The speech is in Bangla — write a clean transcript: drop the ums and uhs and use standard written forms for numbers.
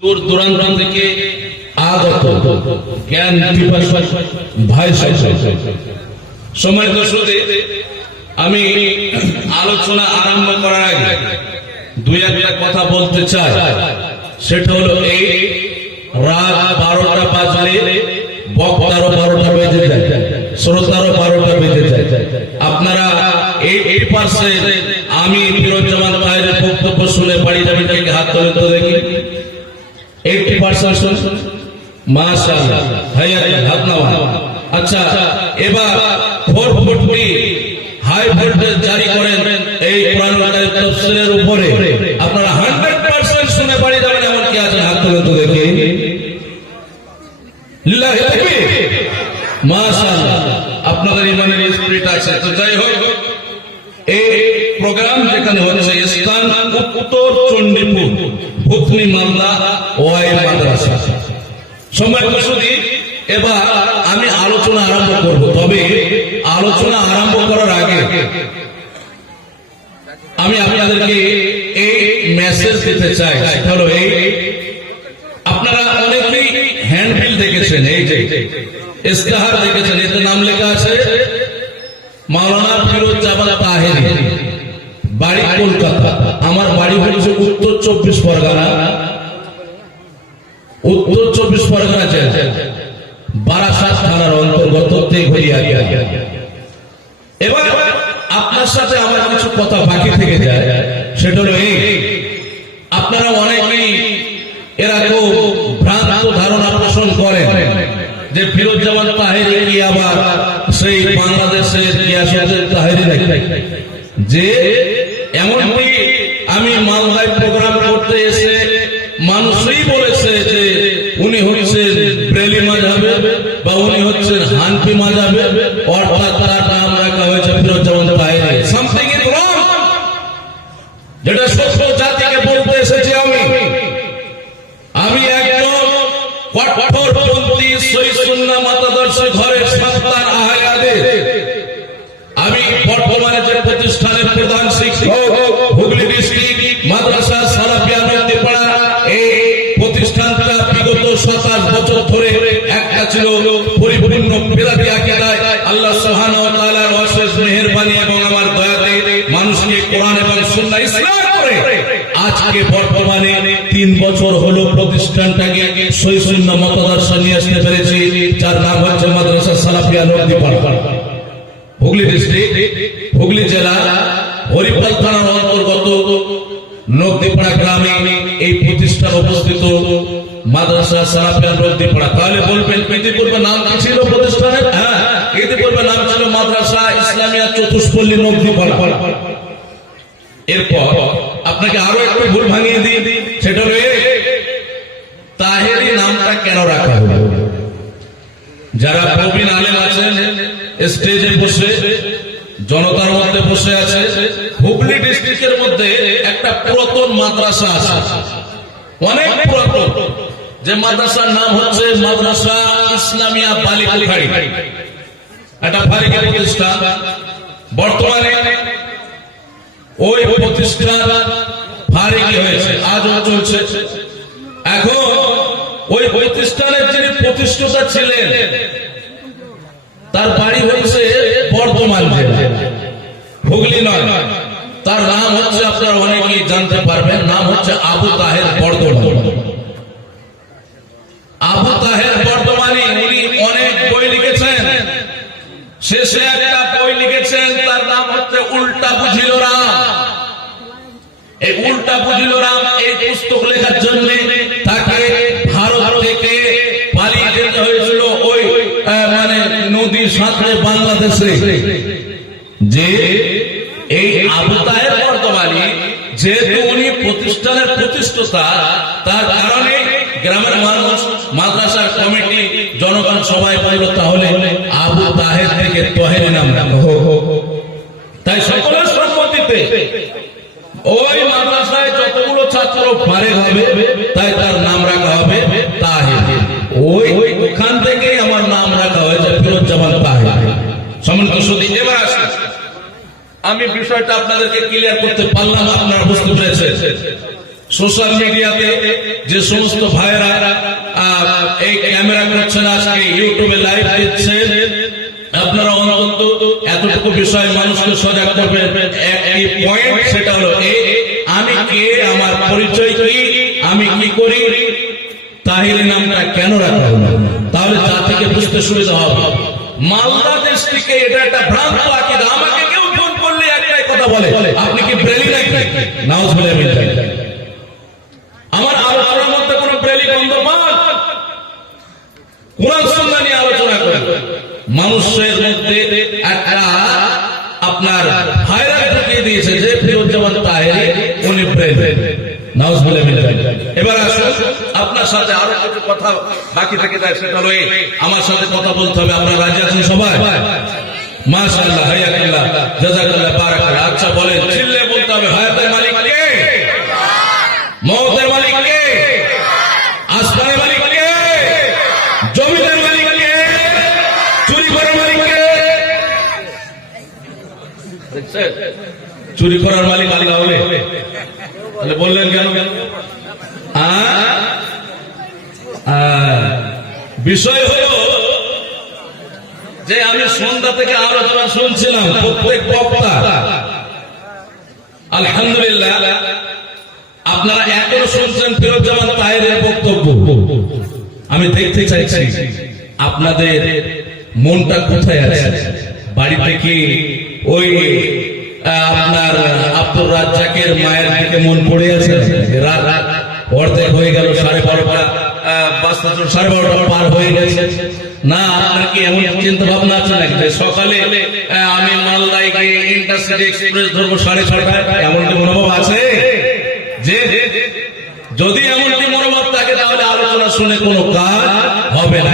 দূর দূরান্ত থেকে আগত জ্ঞান পিপাসু ভাই সম্মানিত শ্রোতা, আমি আলোচনা আরম্ভ করার আগে দুই একটা কথা বলতে চাই। সেটা হলো এই রাত 12টা বাজলে বক্তারও 12টা বেজে যায়, শ্রোতারও 12টা বেজে যায়। আপনারা 80% আমি ফিরোজ্জামান তাহেরের বক্তব্য শুনে বাড়ি যাবেন থেকে হাত তোলেন তো দেখি। 80% শুনছেন? মাশাআল্লাহ, হায়াত হাত নামান। আচ্ছা, এবার 440 হাই ভোল্টেজ জারি করেন এই কোরআনুল কারীম তাফসীরের উপরে। আপনারা 100% শুনে বাড়ি যাবেন এমন কি আছে? হাত তোলেন তো দেখি। লিল্লাহি তাকবীর, মাশাআল্লাহ, আপনাদের ইমানের স্পিরিট আছে। তো যাই হোক, এই প্রোগ্রাম যেখানে হচ্ছে স্থান উত্তর চণ্ডীপুর ভুতনি মামলা ওয়াই মাদ্রাসা। সম্মানিত সুধী, এবার আমি আলোচনা আরম্ভ করব। তবে আলোচনা আরম্ভ করার আগে আমি আপনাদেরকে এই মেসেজ দিতে চাই। হলো এই, আপনারা অনেকেই হ্যান্ডবিল দেখেছেন, এই যে ইস্তেহার দেখেছেন, এতে নাম লেখা আছে মাওলানা ফিরোজ্জামান তাহেরি, বাড়ি কলকাতা। আমার বাড়ি হচ্ছে উত্তর 24 পরগনা, উত্তর 24 পরগনা জেলা, বারাসাত থানার অন্তর্গত তেঘরিয়া। এবার আপনার সাথে আমার কিছু কথা বাকি থেকে যায়। সেটা হলো এই, আপনারা অনেকেই এরকম ভ্রান্ত ধারণা পোষণ করেন যে ফিরোজ্জামান তাহেরি কি আবার সেই বাংলাদেশের গিয়াসউদ্দিন তাহেরি নাকি। যে এমনকি আমি মালদায় প্রোগ্রাম করতে এসে মানুষই বলেছে যে উনি হচ্ছেন ব্রেলি মাযহাবে বা উনি হচ্ছেন হানফি মাযহাবে, অর্থাৎ তার নাম রাখা হয়েছে ফিরোজ্জামান তাহেরি। সামথিং ইজ রং, যেটা সত্য জাতিকে বলতে এসেছি। আমি একজন কঠোরপন্থী সহিহ সুন্নাহ মতাদর্শী ঘরের সন্তান আহলে হাদিস। আমি বর্তমানে যে প্রতিষ্ঠানের প্রধান শিক্ষক, হুগলি ডিস্ট্রিক্ট মাদ্রাসা সালাফিয়া নদীপাড়া, এই প্রতিষ্ঠানটা বিগত 27 বছর ধরে একটা ছিল পরিপূর্ণ বিরাটি আকীদায়। আল্লাহ সুবহানাহু ওয়া তাআলার অশেষ মেহেরবানি এবং আমার দয়াতে মানুষকে কোরআন এবং সুন্নাহ ইসলাম করে আজকে বর্তমানে 3 বছর হলো প্রতিষ্ঠানটাকে সহিহ সুন্নাহ মতাদর্শ নিয়ে আসতে পেরেছি, যার নাম হচ্ছে মাদ্রাসা সালাফিয়া নদীপাড়া, হুগলি ডিস্ট্রিক্ট, হুগলি জেলা, হরিপাল থানার অন্তর্গত নদীপাড়া গ্রামে এই প্রতিষ্ঠান অবস্থিত, মাদ্রাসা সালাফিয়া নদীপাড়া। তাহলে বলবেন ইতিপূর্বে নাম কি ছিল প্রতিষ্ঠানের? হ্যাঁ, ইতিপূর্বে নাম ছিল মাদ্রাসা ইসলামিয়া চতুষ্পল্লী নদীপাড়া। এরপর আপনাকে আরো একটু ভুল ভাঙিয়ে দিই, সেটা হলো তাহেরি নামটা কেন রাখা হলো। যারা প্রবীণ আলেম আছেন স্টেজে বসে জনতার মধ্যে বসে আছে, হুগলি ডিস্ট্রিক্টের মধ্যে একটা পুরাতন মাদ্রাসা আছে, অনেক পুরাতন, যে মাদ্রাসার নাম হচ্ছে মাদ্রাসা ইসলামিয়া বালিখাড়ি। একটা ফারিকি প্রতিষ্ঠান, বর্তমানে ওই প্রতিষ্ঠান ফারিকি হয়েছে, আজও চলছে। এখন ওই প্রতিষ্ঠানের যিনি প্রতিষ্ঠাতা ছিলেন তার বাড়ি হয়েছে বর্ধমান জেলা, হুগলি নয়। তার নাম হচ্ছে, আপনারা অনেকেই জানতে পারবেন, নাম হচ্ছে আবু তাহের বর্ধমান। আবু তাহের বর্ধমানী, উনি অনেক বই লিখেছেন। শেষে একটা বই লিখেছেন, তার নাম হচ্ছে উল্টা বুঝিল রাম। এই উল্টা বুঝিল রাম এই পুস্তক লেখার জন্য তাকে ভারত থেকে পালিয়ে যেতে হয়েছিল ওই মানে নদীর সাঁতরে বাংলাদেশে। যে এই আবু তাহের বর্তমানে যেহেতু উনি প্রতিষ্ঠানের প্রতিষ্ঠাতা, তার কারণে গ্রামের মানুষ, মাদ্রাসার কমিটি, জনগণ সবাই বলল তাহলে আবু তাহের থেকে তহেরি নাম রাখা হোক। তাই সকলের সম্মতিতে ওই মাদ্রাসায় যতগুলো ছাত্র ফারেগ হবে তাই তার নাম রাখা হবে তাহের। ওইখান থেকেই আমার নাম রাখা হয়েছে ফিরোজ্জামান তাহের। সম্মানিত সুধী, এবার আসুন, আমি বিষয়টা আপনাদেরকে ক্লিয়ার করতে পারলাম, আপনারা বুঝতে পেরেছেন। সোশ্যাল মিডিয়াতে যে সমস্ত ভাইরা এই ক্যামেরা করছেন, আজকে ইউটিউবে লাইভ দিচ্ছেন, আপনারা অন্তত এতটুকু বিষয় মানুষকে সজাগ করবেন। একটি পয়েন্ট, সেটা হলো আমি কে, আমার পরিচয় কি, আমি কি করি, তাহিরি নামটা কেন রাখা হলো, তাহলে জাতিকে বুঝতে সুবিধা হবে। মালদা ডিস্ট্রিক্টে এটা একটা ভ্রান্ত আকীদা। আমাকে কেউ ফোন করলে একটাই কথা বলে, আপনি কি ব্রেলি নাকি? নাউজুবিল্লাহ মিন যালিক। আমার আলোচনার মধ্যে কোন ব্রেলি বন্ধ পান? কোরআন সুন্নাহ নিয়ে আলোচনা করেন। মানুষের মধ্যে একটা আপনার ভাইরাল ঢুকিয়ে দিয়েছে যে ফিরোজ্জামান তাহেরি উনি ব্রেলি। নাউজুবিল্লাহ মিন যালিক। এবার আসুন, আপনার সাথে আরো কিছু কথা বাকি থেকে যায়, সেটা হলো আমার সাথে কথা বলতে হবে। আপনারা রাজি আছেন সবাই? মাশাআল্লাহ, হায়াকাল্লাহ, জাযাকাল্লাহ, বারাকাল্লাহ। আচ্ছা বলেন, চিল্লে বলতে হবে, হায়াতের মালিক কে? মওতের মালিক কে? আসমানের মালিক কে? জমিনের মালিক কে? চুরি করার মালিক কে? দেখছেন, চুরি করার মালিক আল্লাহ হবে। তাহলে বললেন কেন? বিষয় হলো যে আমি সন্ধ্যা থেকে আলোচনা শুনছিলাম, প্রত্যেক বক্তা আলহামদুলিল্লাহ আপনারা এখনো শুনছেন ফিরোজ্জামান তাহেরের বক্তব্য। আমি দেখতে চাইছি আপনাদের মনটা কোথায় আছে। বাড়িতে কি ওই আপনার আব্দুর রাজ্জাকের মায়ের দিকে মন পড়ে আছে? রাত অর্ধেক হয়ে গেল, 12:30 12:30 পার হয়ে গেছে না? আপনার কি এমন চিন্তা ভাবনা আছে নাকি যে সকালে আমি মালদায় গিয়ে ইন্টারসিটি এক্সপ্রেস ধরবো 6:30টায়? এমনটি মনোভাব আছে? যে যদি এমনটি মনোভাব থাকে তাহলে আলোচনা শুনে কোনো কাজ হবে না।